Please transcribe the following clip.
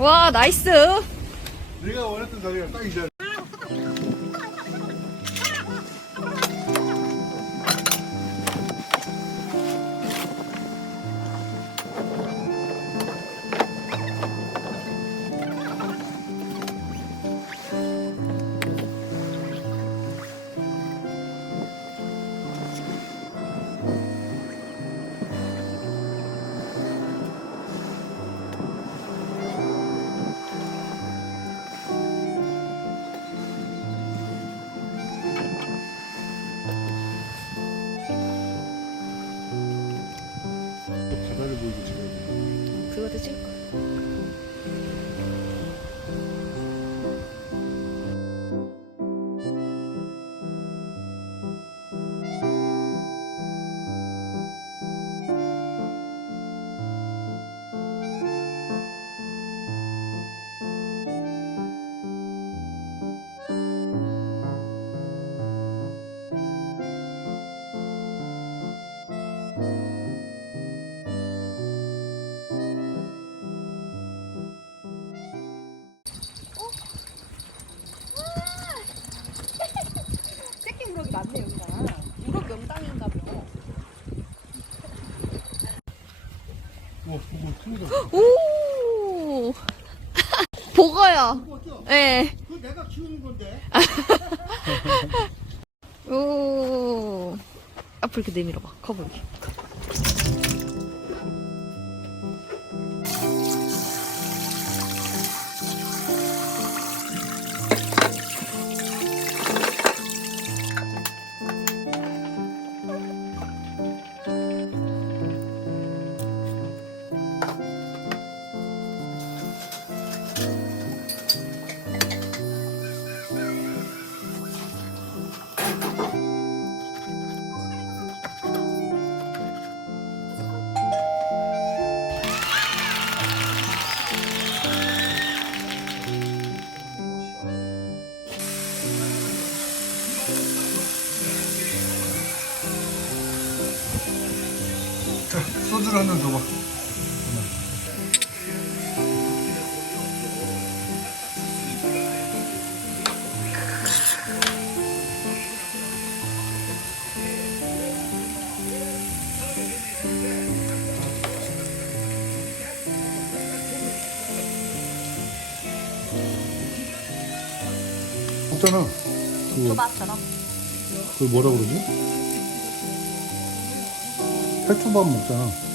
와, 나이스. 내가 원했던 자리가 딱 이 자리. 바다를 보이고 지금. 그것도 찍을 거야. 새끼 우럭이 많네 여기가. 우럭 명당인가 봐. 와, 보고 틀리다. 오. 보거요. 예. 그거 내가 키우는 건데. 오. 앞으로 이렇게 내밀어봐. 커 보이게. 자, 소주를 한 잔 줘봐. 없잖아. 초밥처럼. 그걸 뭐라 그러지? 살초밥 먹잖아.